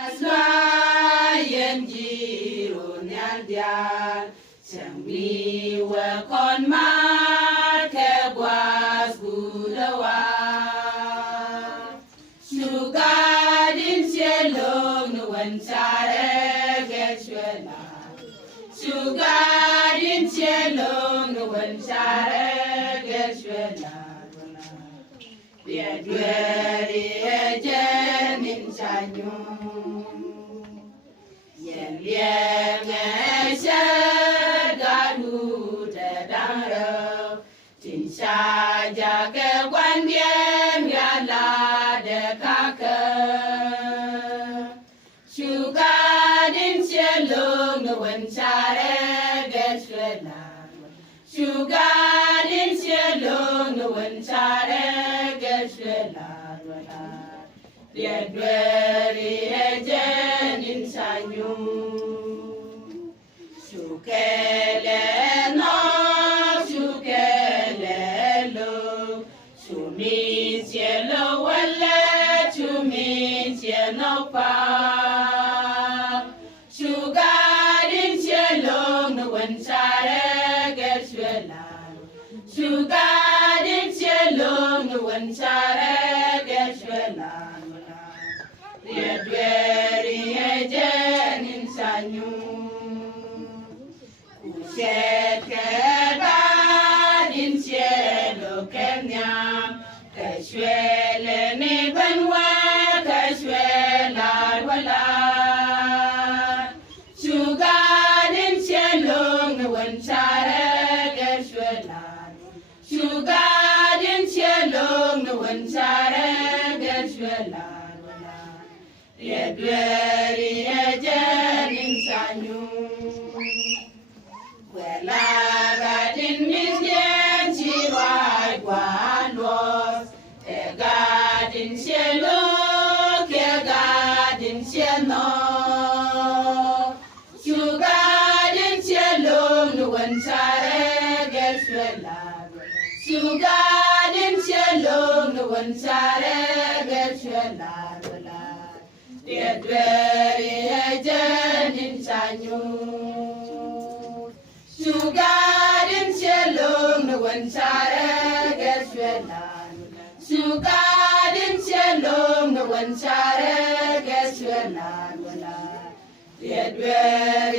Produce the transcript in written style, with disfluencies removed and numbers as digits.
Aswayan jiro nyaldial Changli wa kon mar ke buas bulawa Sugadin sielong nuwan sare geshwela Sugadin sielong nuwan sare geshwela Biadweri ejen insanyong Liang esher galu dedaro Tin saja ke wan diem ya la de kake Sugadin sielong nuwan sare geshwela Sugadin sielong nuwan sare geshwela Biadweri ejen insanyong Shukele no, shukele lo, shumi cielo wale, shumi cielo pa. Sugadin cielo nuwan sare geshwela, sugadin cielo nuwan sare geshwela. Biadweri ejen insanyong Shet kegadin cielo kenyam Keshwele ni banwa keshwela wala Sugadin cielo nuwan sare keshwela Sugadin cielo nuwan sare keshwela wala Biadweri ejen insanyong Gadin misgen chirai guanlos gadin cielo ke gadin cielo Sugadin cielo nuwan sare geshwela Sugadin cielo nuwan sare geshwela Biadweri ejen insanyong Sugadin cielo nuwan sare geshwela Sugadin cielo nuwan sare geshwela Biadweri